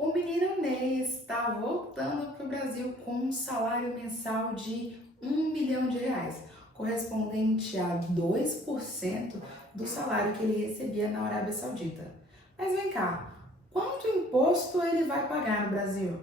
O menino Ney está voltando para o Brasil com um salário mensal de R$ 1 milhão, correspondente a 2% do salário que ele recebia na Arábia Saudita. Mas vem cá, quanto imposto ele vai pagar no Brasil?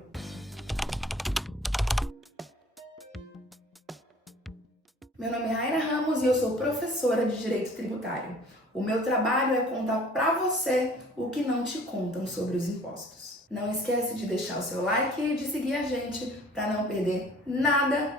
Meu nome é Raina Ramos e eu sou professora de Direito Tributário. O meu trabalho é contar para você o que não te contam sobre os impostos. Não esquece de deixar o seu like e de seguir a gente para não perder nada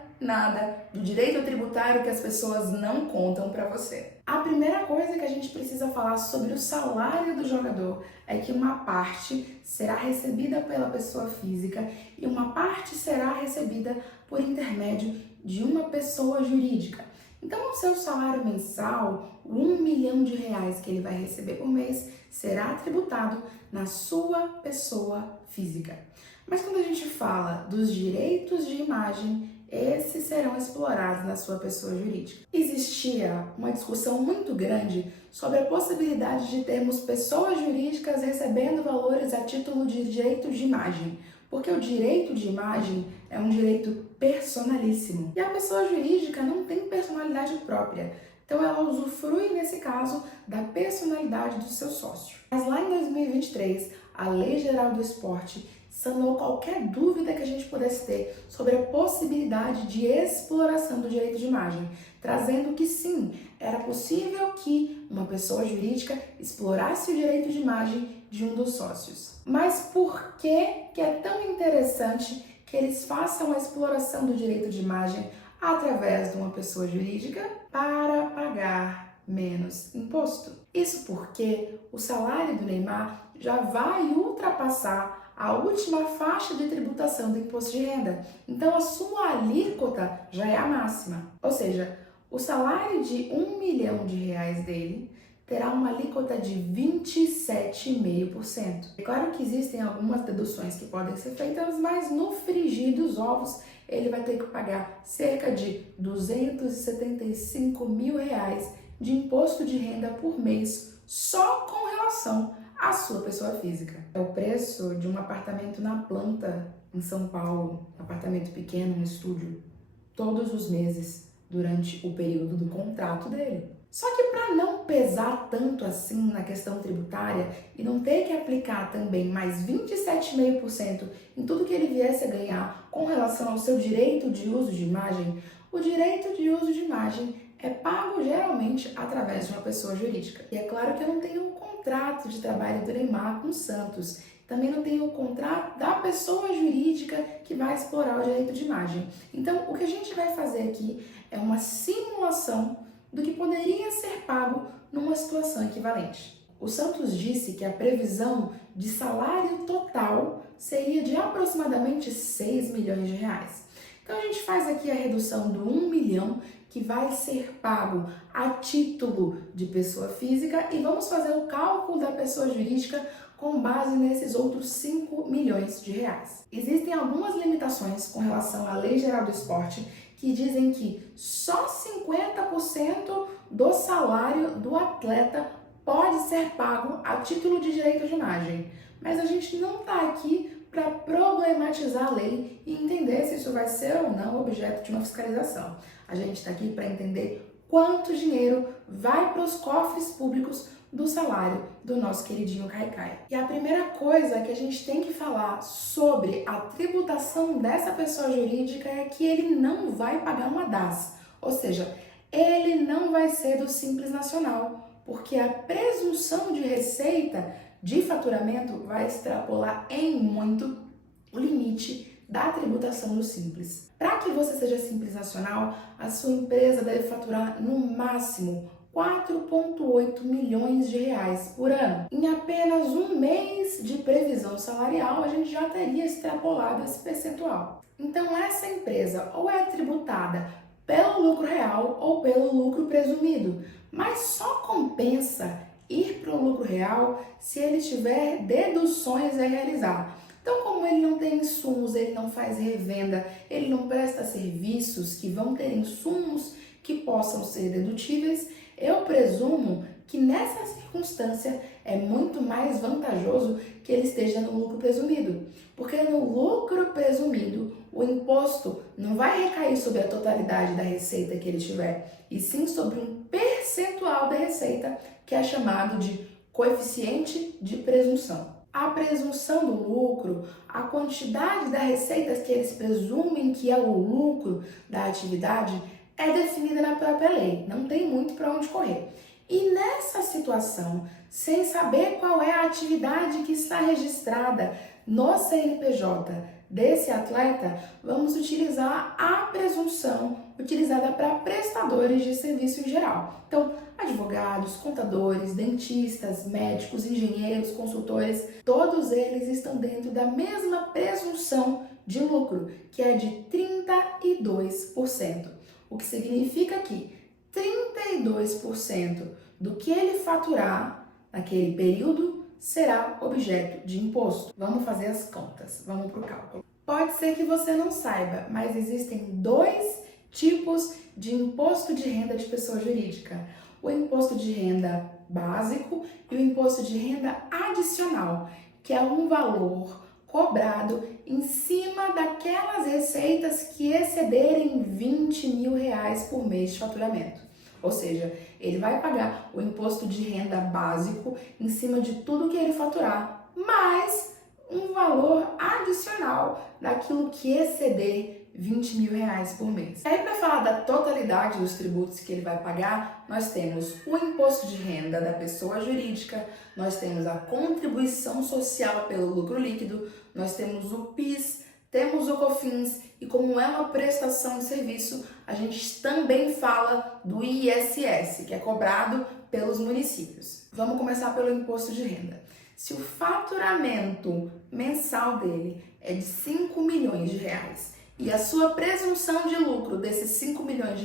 do direito tributário que as pessoas não contam para você. A primeira coisa que a gente precisa falar sobre o salário do jogador é que uma parte será recebida pela pessoa física e uma parte será recebida por intermédio de uma pessoa jurídica. Então, o seu salário mensal, R$ 1 milhão que ele vai receber por mês, será tributado na sua pessoa física. Mas quando a gente fala dos direitos de imagem, esses serão explorados na sua pessoa jurídica. Existia uma discussão muito grande sobre a possibilidade de termos pessoas jurídicas recebendo valores a título de direitos de imagem, porque o direito de imagem é um direito personalíssimo e a pessoa jurídica não tem personalidade própria. Então ela usufrui, nesse caso, da personalidade do seu sócio. Mas lá em 2023, a Lei Geral do Esporte sanou qualquer dúvida que a gente pudesse ter sobre a possibilidade de exploração do direito de imagem, trazendo que sim, era possível que uma pessoa jurídica explorasse o direito de imagem de um dos sócios. Mas por que é tão interessante que eles façam a exploração do direito de imagem através de uma pessoa jurídica para pagar menos imposto? Isso porque o salário do Neymar já vai ultrapassar a última faixa de tributação do imposto de renda. Então, a sua alíquota já é a máxima. Ou seja, o salário de R$ 1 milhão dele terá uma alíquota de 27,5%. É claro que existem algumas deduções que podem ser feitas, mas no frigir dos ovos, ele vai ter que pagar cerca de R$ 275 mil de imposto de renda por mês, só com relação à sua pessoa física. É o preço de um apartamento na planta em São Paulo, um apartamento pequeno, um estúdio, todos os meses, durante o período do contrato dele. Só que para não pesar tanto assim na questão tributária e não ter que aplicar também mais 27,5% em tudo que ele viesse a ganhar com relação ao seu direito de uso de imagem, o direito de uso de imagem é pago geralmente através de uma pessoa jurídica. E é claro que eu não tenho um contrato de trabalho do Neymar com o Santos. Também não tenho o contrato da pessoa jurídica que vai explorar o direito de imagem. Então, o que a gente vai fazer aqui é uma simulação do que poderia ser pago numa situação equivalente. O Santos disse que a previsão de salário total seria de aproximadamente R$ 6 milhões. Então a gente faz aqui a redução do 1 milhão que vai ser pago a título de pessoa física e vamos fazer o cálculo da pessoa jurídica com base nesses outros R$ 5 milhões. Existem algumas limitações com relação à Lei Geral do Esporte que dizem que só 50% do salário do atleta pode ser pago a título de direito de imagem. Mas a gente não está aqui para problematizar a lei e entender se isso vai ser ou não objeto de uma fiscalização. A gente está aqui para entender quanto dinheiro vai para os cofres públicos do salário do nosso queridinho Kaikai. E a primeira coisa que a gente tem que falar sobre a tributação dessa pessoa jurídica é que ele não vai pagar uma DAS, ou seja, ele não vai ser do Simples Nacional, porque a presunção de receita de faturamento vai extrapolar em muito o limite da tributação do Simples. Para que você seja Simples Nacional, a sua empresa deve faturar no máximo R$ 4,8 milhões por ano. Em apenas um mês de previsão salarial, a gente já teria extrapolado esse percentual. Então, essa empresa ou é tributada pelo lucro real ou pelo lucro presumido, mas só compensa ir para o lucro real se ele tiver deduções a realizar. Então, como ele não tem insumos, ele não faz revenda, ele não presta serviços que vão ter insumos que possam ser dedutíveis, eu presumo que nessa circunstância é muito mais vantajoso que ele esteja no lucro presumido. Porque no lucro presumido, o imposto não vai recair sobre a totalidade da receita que ele tiver, e sim sobre um percentual da receita, que é chamado de coeficiente de presunção. A presunção do lucro, a quantidade da receita que eles presumem que é o lucro da atividade, é definida na própria lei, não tem muito para onde correr. E nessa situação, sem saber qual é a atividade que está registrada no CNPJ desse atleta, vamos utilizar a presunção utilizada para prestadores de serviço em geral. Então, advogados, contadores, dentistas, médicos, engenheiros, consultores, todos eles estão dentro da mesma presunção de lucro, que é de 32%. O que significa que 32% do que ele faturar naquele período será objeto de imposto. Vamos fazer as contas, vamos para o cálculo. Pode ser que você não saiba, mas existem dois tipos de imposto de renda de pessoa jurídica: o imposto de renda básico e o imposto de renda adicional, que é um valor cobrado em cima daquelas receitas que excederem R$20 mil por mês de faturamento. Ou seja, ele vai pagar o imposto de renda básico em cima de tudo que ele faturar, mais um valor adicional daquilo que exceder R$20 mil por mês. E aí, para falar da totalidade dos tributos que ele vai pagar, nós temos o imposto de renda da pessoa jurídica, nós temos a contribuição social pelo lucro líquido, nós temos o PIS, temos o COFINS, e como é uma prestação de serviço, a gente também fala do ISS, que é cobrado pelos municípios. Vamos começar pelo imposto de renda. Se o faturamento mensal dele é de R$5 milhões e a sua presunção de lucro desses R$5 milhões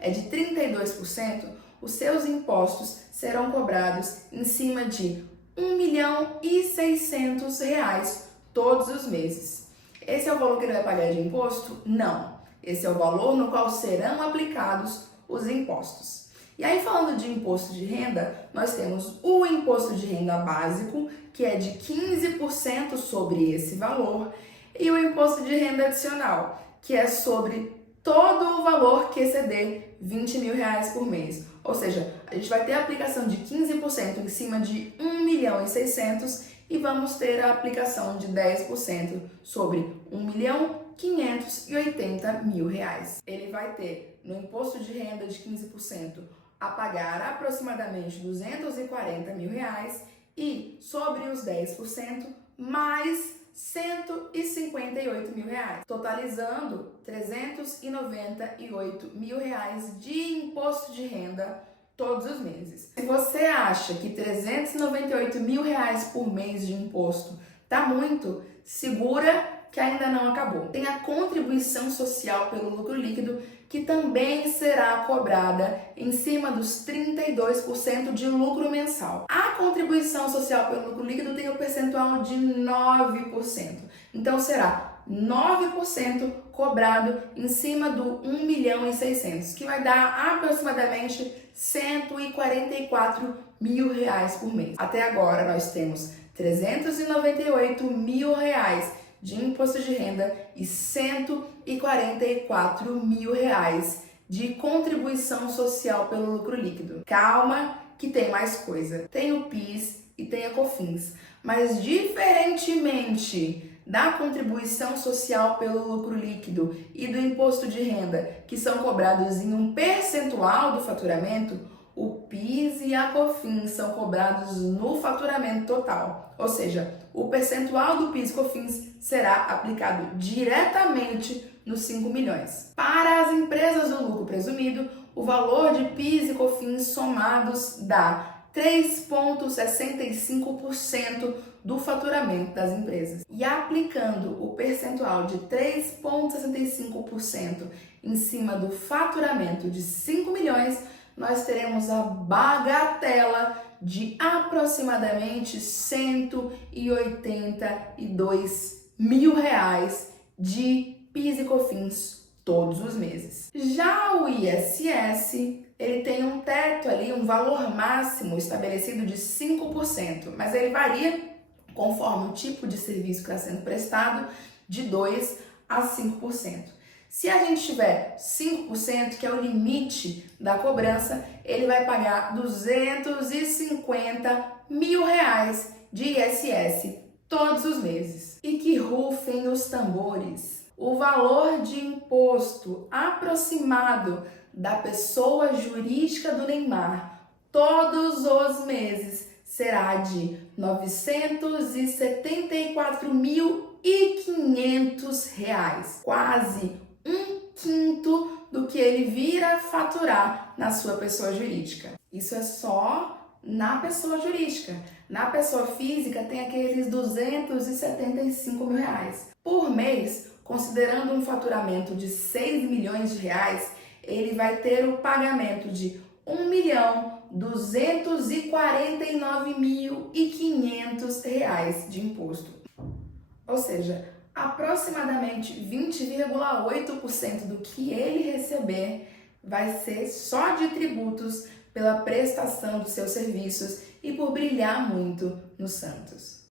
é de 32%, os seus impostos serão cobrados em cima de R$1.600.000 todos os meses. Esse é o valor que ele vai pagar de imposto? Não. Esse é o valor no qual serão aplicados os impostos. E aí, falando de imposto de renda, nós temos o imposto de renda básico, que é de 15% sobre esse valor, e o imposto de renda adicional, que é sobre todo o valor que exceder R$20 mil por mês. Ou seja, a gente vai ter a aplicação de 15% em cima de 1.600.000 e vamos ter a aplicação de 10% sobre R$1.580.000. Ele vai ter no imposto de renda de 15% a pagar aproximadamente R$240 mil e sobre os 10% mais R$158 mil, totalizando R$398 mil de imposto de renda todos os meses. Se você acha que R$398 mil por mês de imposto tá muito, segura que ainda não acabou. Tem a contribuição social pelo lucro líquido, que também será cobrada em cima dos 32% de lucro mensal. A contribuição social pelo lucro líquido tem um percentual de 9%. Então será 9% cobrado em cima do 1.600.000, que vai dar aproximadamente R$144 mil por mês. Até agora nós temos R$398 mil de imposto de renda e R$144 mil de contribuição social pelo lucro líquido. Calma que tem mais coisa. Tem o PIS e tem a COFINS, mas diferentemente da contribuição social pelo lucro líquido e do imposto de renda, que são cobrados em um percentual do faturamento, o PIS e a COFINS são cobrados no faturamento total, ou seja, o percentual do PIS e COFINS será aplicado diretamente nos 5 milhões. Para as empresas do lucro presumido, o valor de PIS e COFINS somados dá 3,65% do faturamento das empresas. E aplicando o percentual de 3,65% em cima do faturamento de 5 milhões, nós teremos a bagatela de aproximadamente R$182 mil de PIS e COFINS todos os meses. Já o ISS ele tem um teto ali, um valor máximo estabelecido de 5%, mas ele varia conforme o tipo de serviço que está sendo prestado, de 2% a 5%. Se a gente tiver 5%, que é o limite da cobrança, ele vai pagar R$250 mil de ISS todos os meses. E que rufem os tambores. O valor de imposto aproximado da pessoa jurídica do Neymar todos os meses será de R$ 974.500, quase um quinto do que ele vir a faturar na sua pessoa jurídica. Isso é só na pessoa jurídica. Na pessoa física tem aqueles R$ 275 mil. Por mês, considerando um faturamento de R$ 6 milhões, ele vai ter o pagamento de R$ 1.249.500 de imposto. Ou seja, aproximadamente 20,8% do que ele receber vai ser só de tributos pela prestação dos seus serviços e por brilhar muito no Santos.